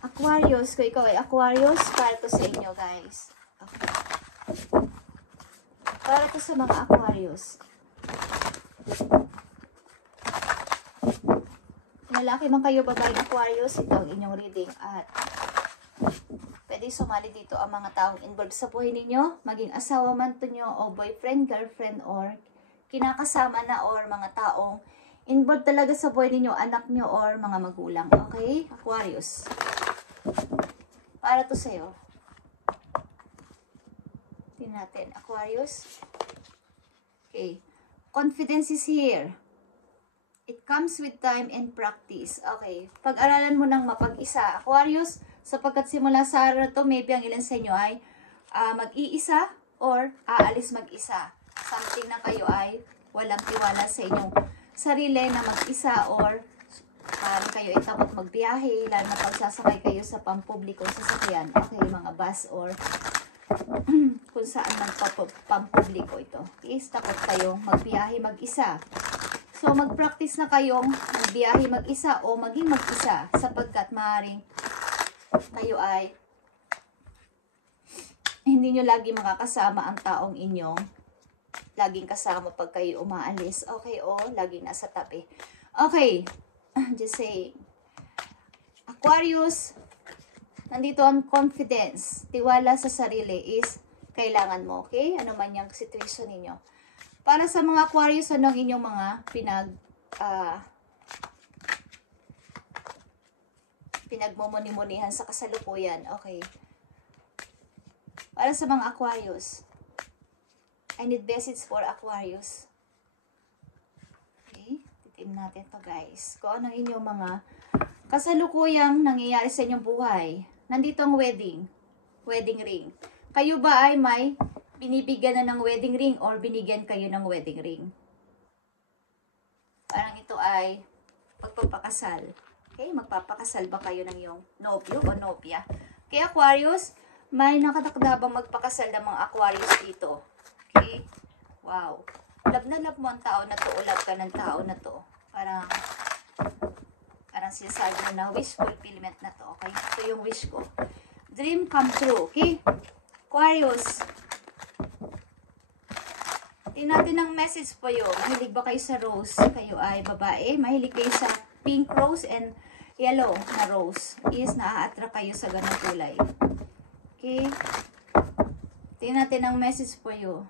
Aquarius, kung ikaw ay Aquarius, para to sa inyo, guys. Okay. Para to sa mga Aquarius. Lalaki man kayo, babae Aquarius, ito ang inyong reading. At pwede sumali dito ang mga taong involved sa buhay ninyo, maging asawa man to nyo, o boyfriend, girlfriend, or kinakasama na, or mga taong involved talaga sa buhay ninyo, anak nyo, or mga magulang. Okay? Aquarius. Para to sa'yo. Tingnan natin. Aquarius. Okay. Confidence is here. It comes with time and practice. Okay. Pag-aralan mo ng mapag-isa. Aquarius, sapagkat simula sa araw na to, maybe ang ilan sa inyo ay mag-iisa or aalis mag-isa. Something na kayo ay walang tiwala sa inyong sarili na mag-isa, or kayo ay takot magbiyahe, lalo na pagsasakay kayo sa pampublikong sasakyan. Okay, mga bus or kung saan man pampubliko ito. Is takot kayong magbiyahe mag-isa. So, mag-practice na kayong magbiyahe mag-isa o maging mag-isa, sapagkat maaaring kayo ay hindi nyo lagi makakasama ang taong inyong laging kasama pag kayo umaalis. Okay, o laging nasa tabi. Okay, just saying. Aquarius, nandito ang confidence, tiwala sa sarili is kailangan mo. Okay, ano man yung situation ninyo. Para sa mga Aquarius, anong inyong mga pinagmumuni-munihan sa kasalukuyan? Okay. Para sa mga Aquarius, I need message for Aquarius. Okay, titignan natin to, guys. Kung anong inyong mga kasalukuyang nangyayari sa inyong buhay. Nandito ang wedding ring. Kayo ba ay may binibigyan na ng wedding ring or binigyan kayo ng wedding ring? Parang ito ay pagpapakasal. Okay, magpapakasal ba kayo ng iyong nobyo o nobya? Okay, Aquarius, may nakatakda bang magpakasal ng mga Aquarius dito? Okay, wow. Love na love mo ang tao na to, o love ka ng tao na to. Parang sinasabi mo na wish fulfillment na to. Okay, ito yung wish ko. Dream come true. Okay, Aquarius, tingnan natin ang message po yun. Mahilig ba kayo sa rose? Kayo ay babae. Mahilig kayo sa pink rose and yellow na rose. Is naa-attract kayo sa ganang kulay. Okay. Tingnan natin ang message po yun.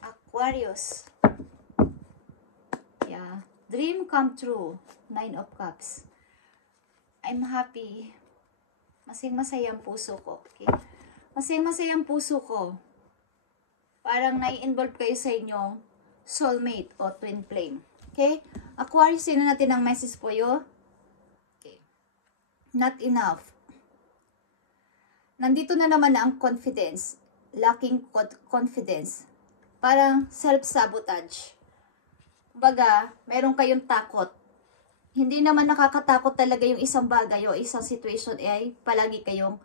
Aquarius. Yeah. Dream come true. 9 of Cups. I'm happy. Masayang-masaya ang puso ko. Okay. Masayang-masaya ang puso ko. Parang nai-involve kayo sa inyong soulmate o twin flame. Okay? Aquarius, sino natin ang message po yun? Okay. Not enough. Nandito na naman ang confidence. Lacking confidence. Parang self-sabotage. Kumbaga, meron kayong takot. Hindi naman nakakatakot talaga yung isang bagay o isang situation ay palagi kayong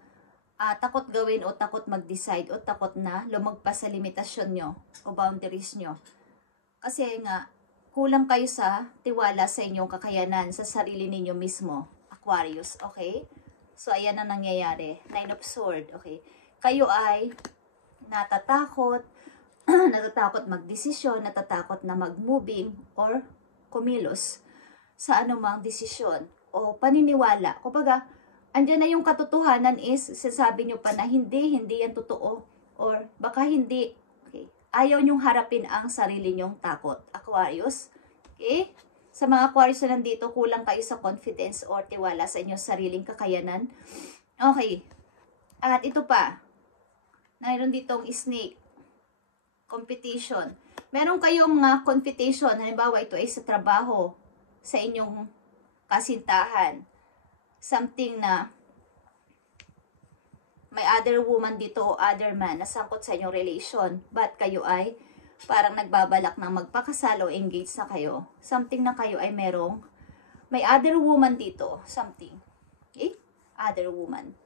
takot gawin o takot mag-decide o takot na lumagpas sa limitasyon nyo o boundaries nyo. Kasi nga, kulang kayo sa tiwala sa inyong kakayanan, sa sarili ninyo mismo, Aquarius, okay? So, ayan ang nangyayari. 9 of Swords, okay? Kayo ay natatakot, natatakot magdesisyon, natatakot na mag-moving or kumilos sa anumang desisyon o paniniwala. Kumbaga, andyan na yung katotohanan is, sasabi nyo pa na hindi yan totoo. Or baka hindi, okay, ayaw nyong harapin ang sarili nyong takot. Aquarius, okay? Sa mga Aquarius na nandito, kulang kayo sa confidence or tiwala sa inyong sariling kakayanan. Okay. At ito pa, mayroon ditong snake. Competition. Meron kayong competition. Halimbawa, ito ay sa trabaho, sa inyong kasintahan. Something na may other woman dito o other man na sangkot sa inyong relation. But kayo ay parang nagbabalak na magpakasal o engage na kayo. Something na kayo ay may other woman dito. Something. Okay? Other woman.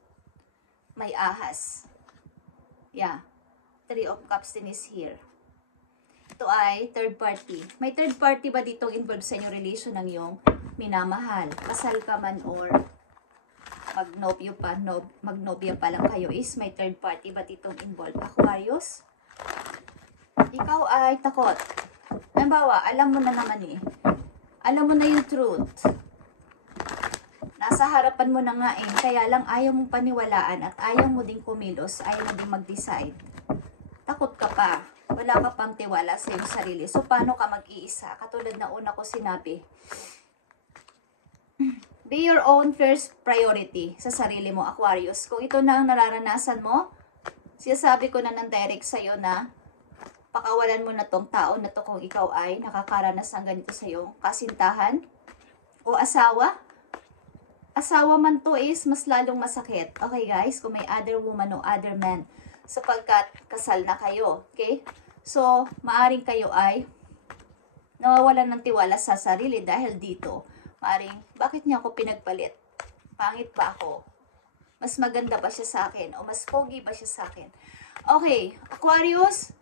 May ahas. Yeah. 3 of Cups din is here. Ito ay third party. May third party ba dito involved sa inyong relation ng iyong minamahal. Kasal ka man or magnobya pa lang kayo is may third party ba itong involved? Aquarius? Ikaw ay takot. Halimbawa, alam mo na naman eh. Alam mo na yung truth. Nasa harapan mo na nga eh. Kaya lang ayaw mong paniwalaan at ayaw mo ding kumilos. Ayaw mo ding mag-decide. Takot ka pa. Wala ka pang tiwala sa iyong sarili. So, paano ka mag-iisa? Katulad na una ko sinabi. Be your own first priority sa sarili mo, Aquarius. Kung ito na ang nararanasan mo, sinasabi ko na ng direct sa'yo na pakawalan mo na tong tao na to kung ikaw ay nakakaranas ng ganito sa iyong kasintahan o asawa. Asawa man to is mas lalong masakit. Okay guys, kung may other woman o other man, sapagkat kasal na kayo. Okay? So, maaring kayo ay nawawalan ng tiwala sa sarili dahil dito. Maaring, bakit niya ako pinagpalit? Pangit ba ako? Mas maganda ba siya sa akin? O mas pogi ba siya sa akin? Okay, Aquarius,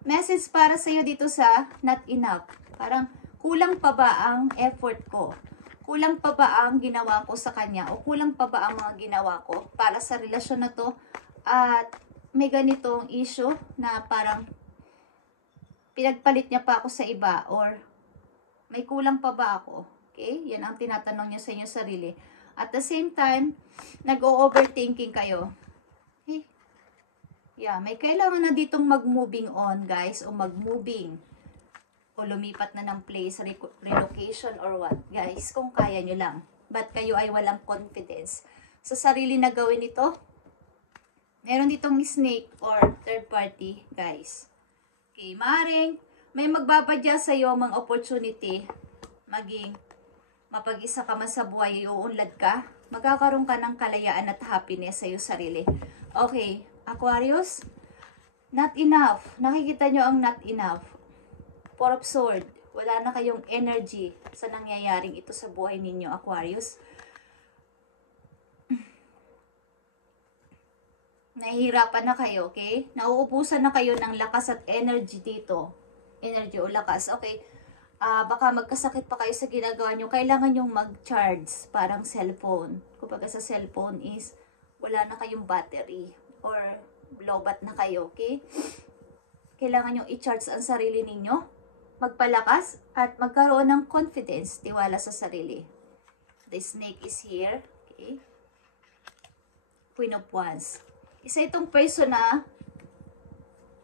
message para sa'yo dito sa not enough. Parang, kulang pa ba ang effort ko? Kulang pa ba ang ginawa ko sa kanya? O kulang pa ba ang mga ginawa ko para sa relasyon na to? At may ganitong issue na parang pinagpalit niya pa ako sa iba or may kulang pa ba ako? Okay? Yan ang tinatanong niyo sa inyong sarili. At the same time, nag-o-overthinking kayo. Okay? Yeah, may kailangan na ditong mag-moving on, guys, o mag-moving. O lumipat na ng place, relocation or what. Guys, kung kaya nyo lang. But kayo ay walang confidence sa sarili na gawin ito? Meron ditong snake or third party, guys. Okay, maaaring may magbapadya sa iyo mga opportunity, maging mapag-isa ka man sa buhay, uunlad ka, magkakaroon ka ng kalayaan at happiness sa iyo sarili. Okay, Aquarius, not enough. Nakikita nyo ang not enough. Four of Swords, wala na kayong energy sa nangyayaring ito sa buhay ninyo, Aquarius. Nahihirapan na kayo, okay? Nauubusan na kayo ng lakas at energy dito. Energy o lakas, okay? Baka magkasakit pa kayo sa ginagawa nyo. Kailangan nyong mag-charge, parang cellphone. Kumbaga sa cellphone is, wala na kayong battery. Or, lobat na kayo, okay? Kailangan nyong i-charge ang sarili ninyo. Magpalakas at magkaroon ng confidence, tiwala sa sarili. The snake is here, okay? Queen of Wands. Isa itong person na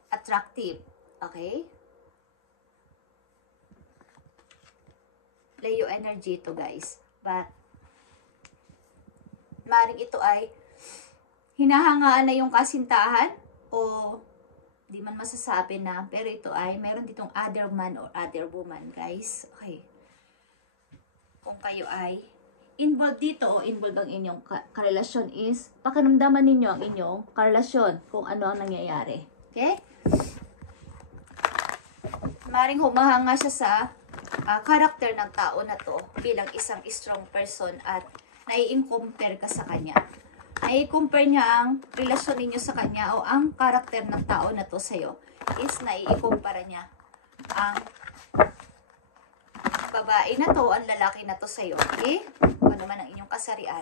attractive. Okay? Leo energy ito, guys. But, maaaring ito ay hinahangaan na yung kasintahan o di man masasabi na, pero ito ay meron ditong other man or other woman, guys. Okay. Kung kayo ay involved dito o involved ang inyong karelasyon is, pakiramdaman ninyo ang inyong karelasyon kung ano ang nangyayari. Okay? Maring humahanga siya sa character ng tao na to bilang isang strong person at nai-compare ka sa kanya. Nai-compare niya ang relasyon ninyo sa kanya o ang character ng tao na to sa'yo is nai-compare niya ang babae na to, ang lalaki na to sa'yo. Okay? Ano man ang inyong kasarian.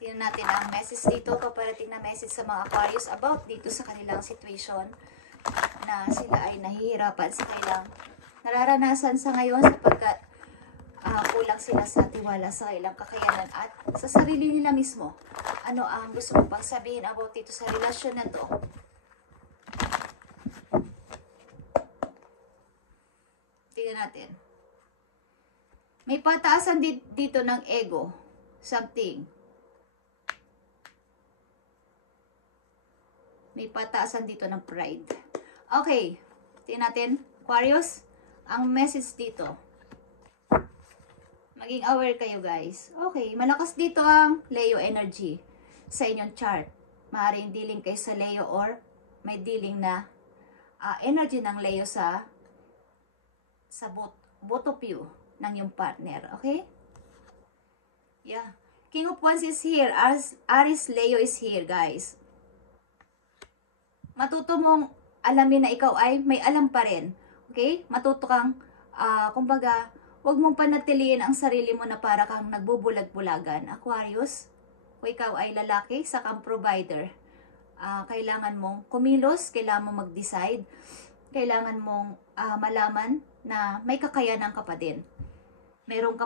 Tingnan natin ang message dito. Paparating na message sa mga Aquarius about dito sa kanilang situation na sila ay nahihirapan sa kanilang nararanasan sa ngayon sapagkat kulang sila sa tiwala sa kanilang kakayanan at sa sarili nila mismo. Ano ang gusto mo bang sabihin about dito sa relasyon na to? Tingnan natin. May pataasan dito ng ego. Something. May pataasan dito ng pride. Okay. Tingnan natin. Aquarius, ang message dito. Maging aware kayo, guys. Okay. Malakas dito ang Leo energy sa inyong chart. Maaaring dealing kayo sa Leo or may dealing na energy ng Leo sa both of you ng yung partner. Okay? Yeah. King of Wands is here. Aries Leo is here, guys. Matuto mong alamin na ikaw ay may alam pa rin. Okay? Matuto kang, kumbaga, Huwag mong panatiliin ang sarili mo na para kang nagbubulag-bulagan. Aquarius, kung ikaw ay lalaki, sa kang provider, kailangan mong kumilos, kailangan mong mag-decide, kailangan mong malaman na may kakayanan ka pa din. Meron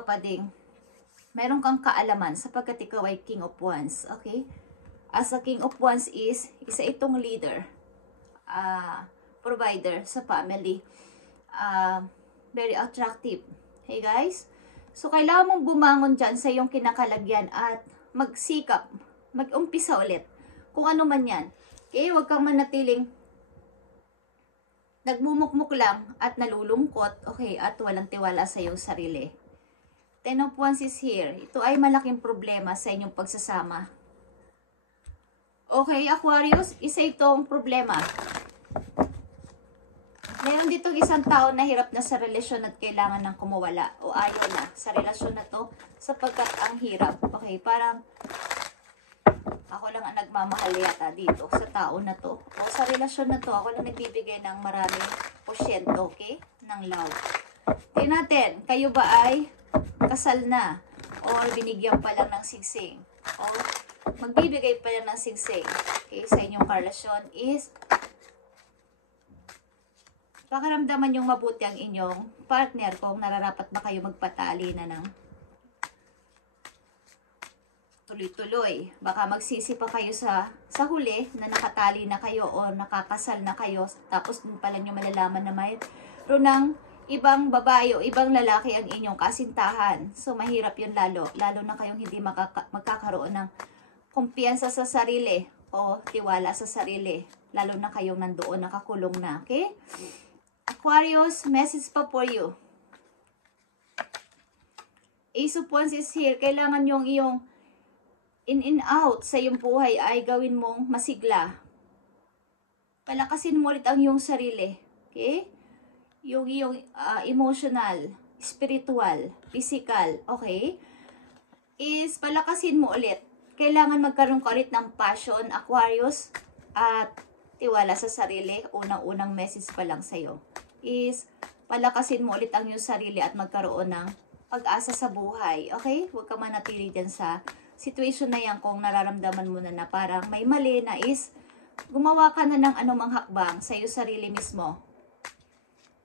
kang kaalaman sapagkat ikaw ay King of Wands, okay? As a King of Wands isa itong leader, provider sa family, very attractive. Hey guys, so kailangan mong bumangon dyan sa iyong kinakalagyan at magsikap, mag-umpisa ulit, kung ano man yan. Okay, huwag kang manatiling nagmumukmuk lang at nalulungkot, okay, at walang tiwala sa iyong sarili. Ten of Wands is here. Ito ay malaking problema sa inyong pagsasama. Okay, Aquarius, isa itong problema. Meron dito isang tao na hirap na sa relasyon at kailangan ng kumawala o ayaw na sa relasyon na to sapagkat ang hirap. Okay, parang ako lang ang nagmamahal yata dito sa tao na to. O sa relasyon na to, ako lang nagbibigay ng maraming porsyento, okay, ng love. Tingnan natin, kayo ba ay kasal na o binigyan pa lang ng singsing o magbibigay pa lang ng singsing, okay, sa inyong karelasyon is pakiramdaman yung mabuti ang inyong partner kung nararapat ba kayo magpatali na ng tuloy-tuloy. Baka magsisi pa kayo sa huli na nakatali na kayo o nakakasal na kayo, tapos dun pala nyo malalaman na mayroon ng ibang babae o ibang lalaki ang inyong kasintahan. So mahirap yun lalo na kayong hindi magkakaroon ng kumpiyansa sa sarili o tiwala sa sarili, lalo na kayong nandoon nakakulong na, okay? Aquarius, message pa for you. Ace of Wands is here. Kailangan yung iyong in out sa iyong buhay ay gawin mong masigla. Palakasin mo ulit ang iyong sarili. Okay? Yung iyong emotional, spiritual, physical, okay? Is palakasin mo ulit. Kailangan magkaroon ka ulit ng passion, Aquarius, at tiwala sa sarili. Unang-unang message pa lang sa'yo is palakasin mo ulit ang iyong sarili at magkaroon ng pag-asa sa buhay. Okay? Huwag ka manatili dyan sa situation na yan kung nararamdaman mo na parang may mali na is gumawa ka na ng anumang hakbang sa iyong sarili mismo.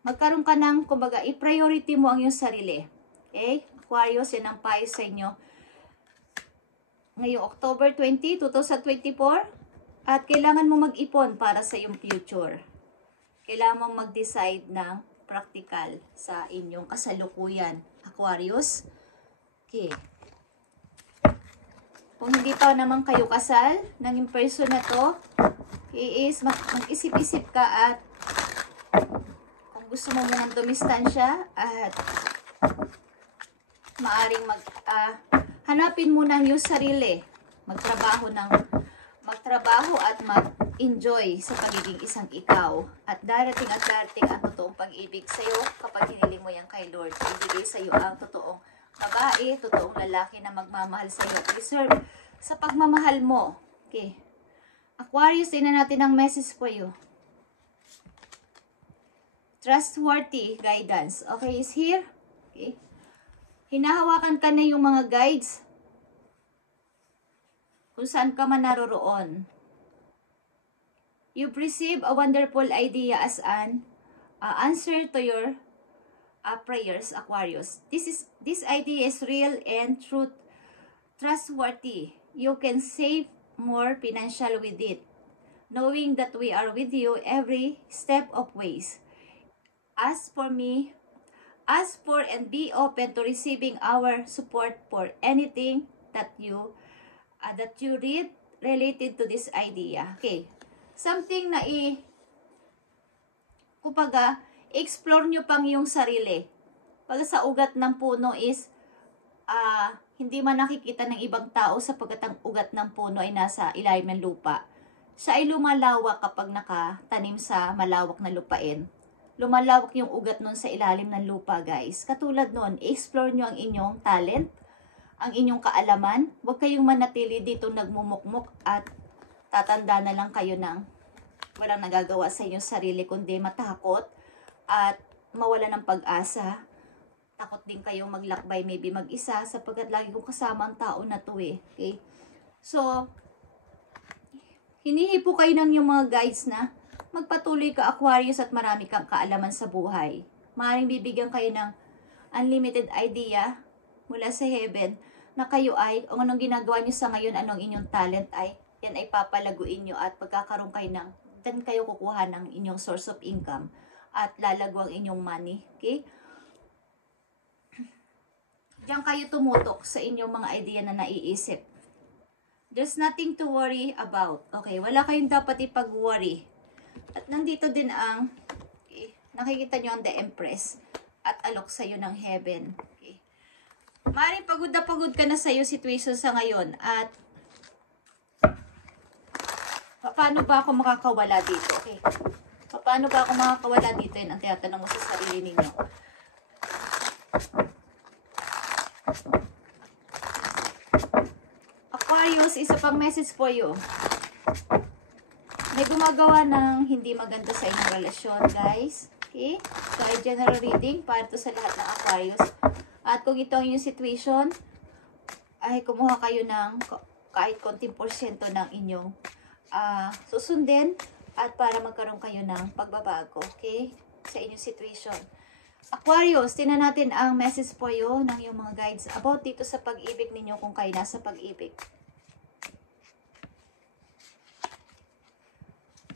Magkaroon ka ng, kumbaga, i-priority mo ang iyong sarili. Okay? Aquarius, yan ang payo sa inyo. Ngayong October 20, 2024, at kailangan mo mag-ipon para sa iyong future. Kailangan mo mag-decide ng practical sa inyong kasalukuyan, Aquarius. Okay. Kung hindi pa naman kayo kasal, ng person na to, is mag-isip-isip ka at kung gusto mo munang dumistansya at maaring hanapin mo ng iyong sarili. Magtrabaho at mag-enjoy sa pagiging isang ikaw. At darating ang totoong pag-ibig sa iyo kapag hiniling mo yan kay Lord. Ibigay sa iyo ang totoong babae, totoong lalaki na magmamahal sa iyo. Deserve sa pagmamahal mo. Okay. Aquarius, tingnan natin ang message for you. Trustworthy guidance. Okay, is here. Okay. Hinahawakan ka na yung mga guides kung saan ka man naroroon. You've received a wonderful idea as an answer to your prayers, Aquarius. This idea is real and trustworthy. You can save more financial with it, knowing that we are with you every step of ways. Ask for and be open to receiving our support for anything that you read related to this idea. Okay. Something na kumbaga, explore nyo pang yung sarili. Pag sa ugat ng puno is, hindi man nakikita ng ibang tao sapagkat ang ugat ng puno ay nasa ilalim ng lupa. Siya ay lumalawak kapag nakatanim sa malawak na lupain. Lumalawak yung ugat nun sa ilalim ng lupa, guys. Katulad nun, explore nyo ang inyong talent, ang inyong kaalaman. Huwag kayong manatili dito nagmumukmuk at tatanda na lang kayo ng walang nagagawa sa inyong sarili kundi matakot at mawala ng pag-asa. takot din kayong maglakbay, maybe mag-isa, sapagkat lagi kong kasama ang tao na to eh. Okay? So, hinihipo kayo ng yung mga guides na magpatuloy ka Aquarius at marami kang kaalaman sa buhay. Maaaring bibigyan kayo ng unlimited idea mula sa heaven na kayo ay, o anong ginagawa nyo sa ngayon, anong inyong talent ay, yan ay papalaguin nyo at pagkakaroon kayo ng, dan kayo kukuha ng inyong source of income at lalago ang inyong money. Okay? Diyan kayo tumutok sa inyong mga idea na naiisip. There's nothing to worry about. Okay, wala kayong dapat ipag-worry. At nandito din ang, okay, nakikita nyo ang The Empress at alok sa'yo ng heaven. Okay. Maaaring pagod na pagod ka na sa'yo situation sa ngayon at paano ba ako makakawala dito? Okay. Paano ba ako makakawala dito? Yan ang tinatanong mo sa sarili ninyo. Aquarius, isa pang message for you. May gumagawa ng hindi maganda sa inyong relasyon, guys. Okay? So, ay general reading para to sa lahat ng Aquarius. At kung ito ang inyong situation, ay kumuha kayo ng kahit konting porsyento ng inyong susundin at para magkaroon kayo ng pagbabago. Okay? Sa inyong situation. Aquarius, tingnan natin ang message for you ng yung mga guides about dito sa pag-ibig ninyo kung kayo nasa pag-ibig.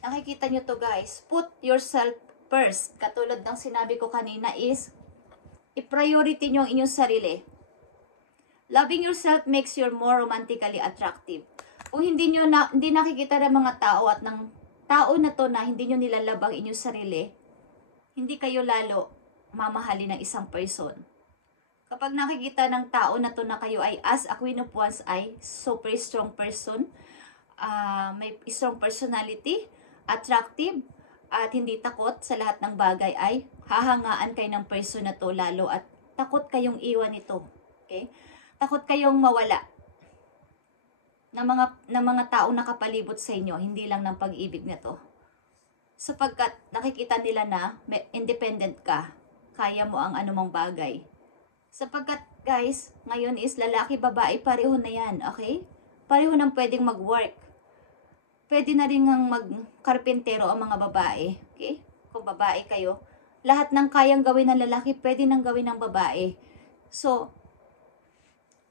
Nakikita nyo to guys. Put yourself first. Katulad ng sinabi ko kanina is, i-priority nyo ang inyong sarili. Loving yourself makes you more romantically attractive. Kung hindi nakikita ng mga tao at ng tao na to na hindi nyo nilalabang inyong sarili, hindi kayo lalo mamahalin ng isang person. Kapag nakikita ng tao na to na kayo ay as a Queen of Wands ay super strong person, may strong personality, attractive, at hindi takot sa lahat ng bagay ay hahangaan kayo ng person na to lalo at takot kayong iwan ito. Okay? Takot kayong mawala ng mga taong nakapalibot sa inyo, hindi lang ng pag-ibig na to. Sapagkat nakikita nila na independent ka, kaya mo ang anumang bagay. Sapagkat guys, ngayon is lalaki, babae, pareho na yan, okay? Pareho nang pwedeng mag-work. Pwede na rin ang mag-karpentero ang mga babae, okay? Kung babae kayo, lahat ng kayang gawin ng lalaki, pwede nang gawin ng babae. So,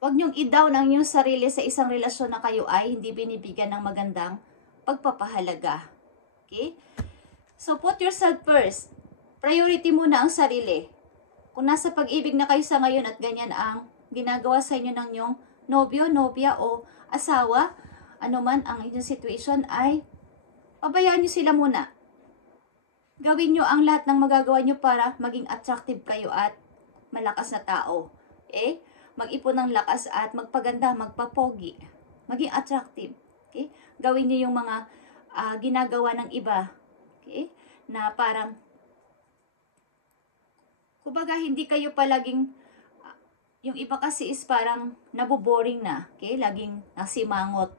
wag niyong i-down ang inyong sarili sa isang relasyon na kayo ay hindi binibigyan ng magandang pagpapahalaga. Okay? So, put yourself first. Priority muna ang sarili. Kung nasa pag-ibig na kayo sa ngayon at ganyan ang ginagawa sa inyo ng inyong nobyo, nobya o asawa, anuman ang inyong situation ay pabayaan nyo sila muna. Gawin nyo ang lahat ng magagawa nyo para maging attractive kayo at malakas na tao. Okay? Mag-ipon ng lakas at magpaganda, magpapogi. Maging attractive. Okay? Gawin nyo yung mga ginagawa ng iba. Okay? Na parang kumbaga, hindi kayo palaging, yung iba kasi is parang naboboring na. Okay? Laging nasimangot.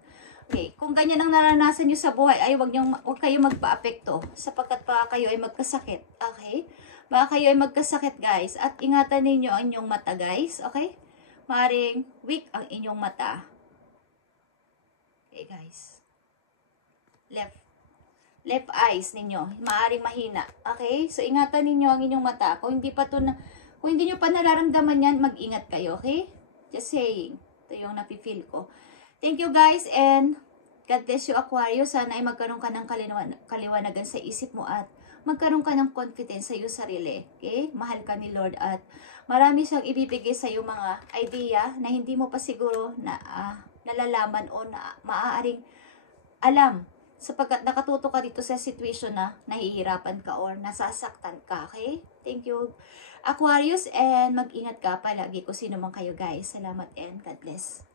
Okay? Kung ganyan ang naranasan nyo sa buhay, ay wag kayo magpa-apekto sapagkat baka kayo ay magkasakit. Okay? Baka kayo ay magkasakit, guys. At ingatan ninyo ang inyong mata, guys. Okay? Maring weak ang inyong mata. Okay, guys. Left eyes ninyo, maaring mahina. Okay? So, ingatan ninyo ang inyong mata. Kung hindi nyo pa nararamdaman yan, mag-ingat kayo. Okay? Just saying. Ito yung napifeel ko. Thank you guys and God bless you Aquarius. Sana ay magkaroon ka ng kaliwanagan sa isip mo at magkaroon ka ng confidence sa iyo sarili. Okay? Mahal ka ni Lord at marami siyang ibibigay sa iyo mga idea na hindi mo pa siguro na nalalaman o na maaaring alam. Sapagkat nakatuto ka dito sa situation na nahihirapan ka or nasasaktan ka, okay? Thank you, Aquarius, and mag-ingat ka palagi kung sino man kayo, guys. Salamat and God bless.